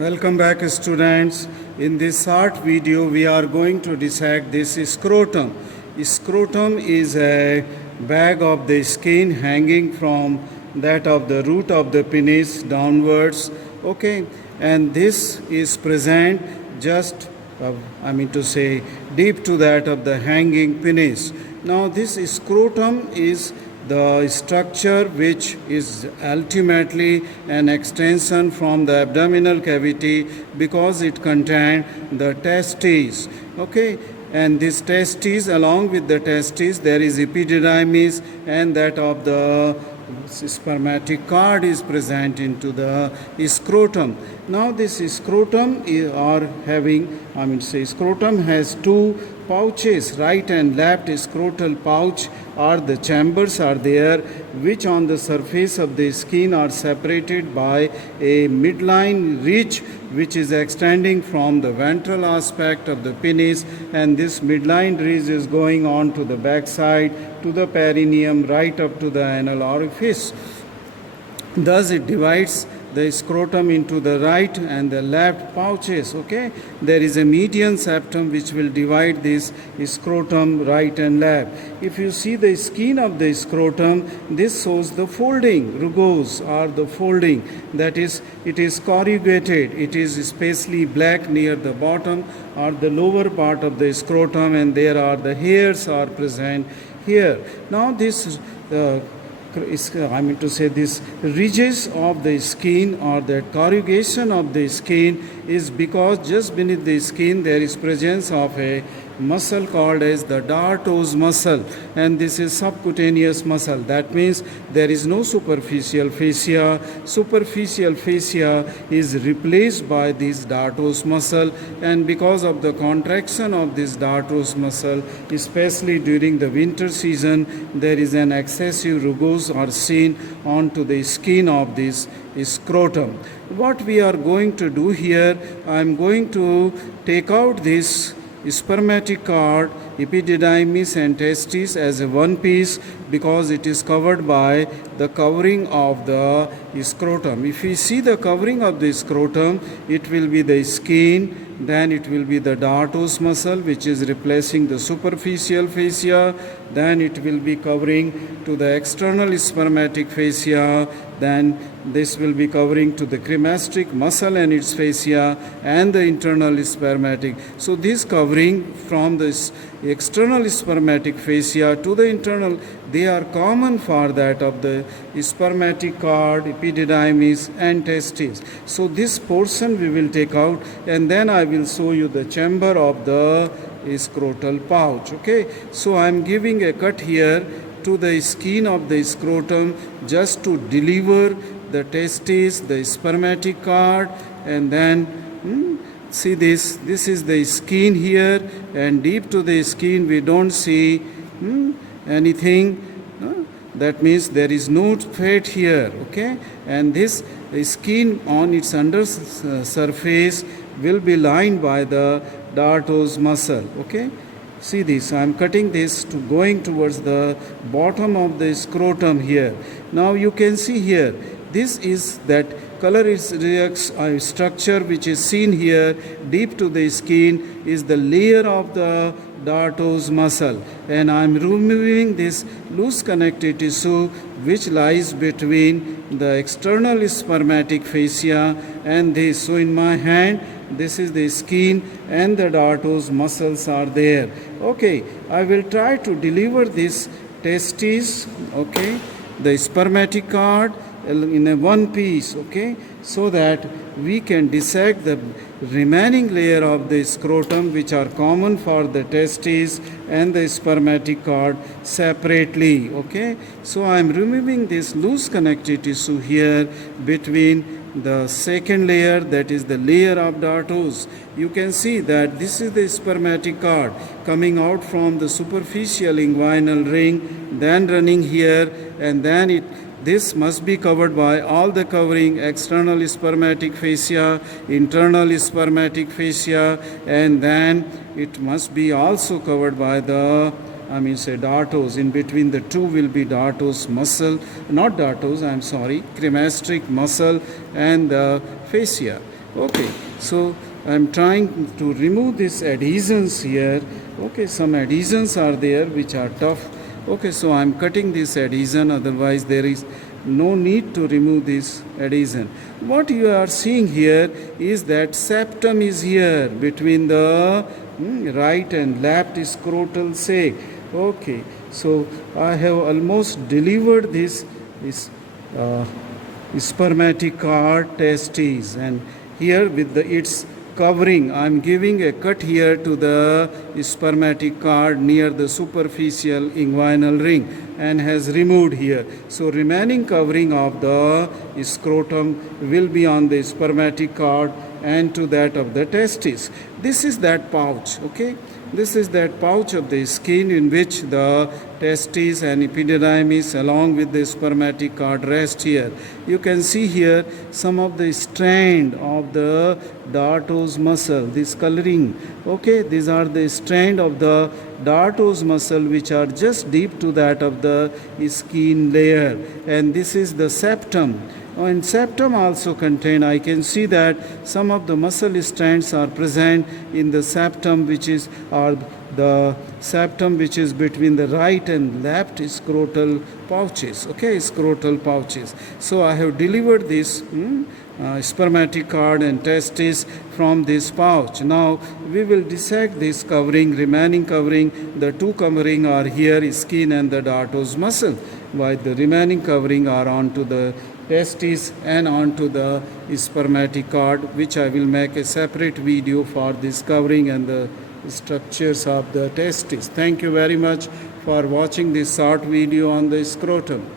Welcome back, students. In this short video, we are going to dissect this scrotum. Scrotum is a bag of the skin hanging from that of the root of the penis downwards. Okay, and this is present just, deep to that of the hanging penis. Now, this scrotum is the structure which is ultimately an extension from the abdominal cavity because it contains the testes. Okay, and this testes, along with the testes, there is epididymis, and that of the spermatic cord is present into the scrotum. Now this scrotum scrotum has two pouches, right and left scrotal pouch, or the chambers are there, which on the surface of the skin are separated by a midline ridge which is extending from the ventral aspect of the penis, and this midline ridge is going on to the backside to the perineum right up to the anal orifice. Thus it divides the scrotum into the right and the left pouches. Okay, there is a median septum which will divide this scrotum right and left. If you see the skin of the scrotum, this shows the folding, rugose, or the folding, that is, it is corrugated, it is especially black near the bottom or the lower part of the scrotum, and there are the hairs are present here. Now this this ridges of the skin, or the corrugation of the skin, is because just beneath the skin there is presence of a muscle called as the dartos muscle, and this is subcutaneous muscle. That means there is no superficial fascia. Superficial fascia is replaced by this dartos muscle, and because of the contraction of this dartos muscle, especially during the winter season, there is an excessive rugose or seen onto the skin of this scrotum. What we are going to do here, I am going to take out this spermatic cord, epididymis and testes as a one piece, because it is covered by the covering of the scrotum. If we see the covering of the scrotum, it will be the skin, then it will be the dartos muscle which is replacing the superficial fascia, then it will be covering to the external spermatic fascia, then this will be covering to the cremasteric muscle and its fascia and the internal spermatic. So this covering from this external spermatic fascia to the internal, they are common for that of the spermatic cord, epididymis and testes. So this portion we will take out, and then I will show you the chamber of the scrotal pouch. Okay, so I am giving a cut here to the skin of the scrotum just to deliver the testes, the spermatic cord, and then see this is the skin here, and deep to the skin we don't see anything. That means there is no fat here. Okay, and this skin on its under surface will be lined by the dartos muscle. Okay, see this, I am cutting this to going towards the bottom of the scrotum here. Now you can see here, this is that color is structure which is seen here deep to the skin is the layer of the dartos muscle, and I am removing this loose connective tissue which lies between the external spermatic fascia and this. So in my hand, this is the skin and the dartos muscles are there. Okay, I will try to deliver this testes, okay, the spermatic cord in a one piece, okay, so that we can dissect the remaining layer of the scrotum which are common for the testes and the spermatic cord separately. Okay, so I am removing this loose connective tissue here between the second layer, that is the layer of dartos. You can see that this is the spermatic cord coming out from the superficial inguinal ring, then running here, and then this must be covered by all the covering external spermatic fascia, internal spermatic fascia, and then it must be also covered by the dartos. In between the two will be dartos muscle, not dartos, cremasteric muscle and the fascia. Okay, so I'm trying to remove these adhesions here. Okay, some adhesions are there which are tough. Okay, so I'm cutting this adhesion, otherwise there is no need to remove this adhesion. What you are seeing here is that septum is here between the right and left scrotal sac. Okay, so I have almost delivered this uh, spermatic testes, and here with its covering I'm giving a cut here to the spermatic cord near the superficial inguinal ring and has removed here. So remaining covering of the scrotum will be on the spermatic cord and to that of the testis. This is that pouch, okay? This is that pouch of the skin in which the testes and epididymis along with the spermatic cord rest here. You can see here some of the strand of the dartos muscle, this coloring. Okay, these are the strand of the dartos muscle which are just deep to that of the skin layer, and this is the septum. And septum also contain, I can see that some of the muscle strands are present in the septum, which is the septum which is between the right and left scrotal pouches. Okay, scrotal pouches. So I have delivered this spermatic cord and testis from this pouch. Now we will dissect this covering, remaining covering. The two covering are here, skin and the dartos muscle, while the remaining covering are onto the testes and onto the spermatic cord, which I will make a separate video for this covering and the structures of the testes. Thank you very much for watching this short video on the scrotum.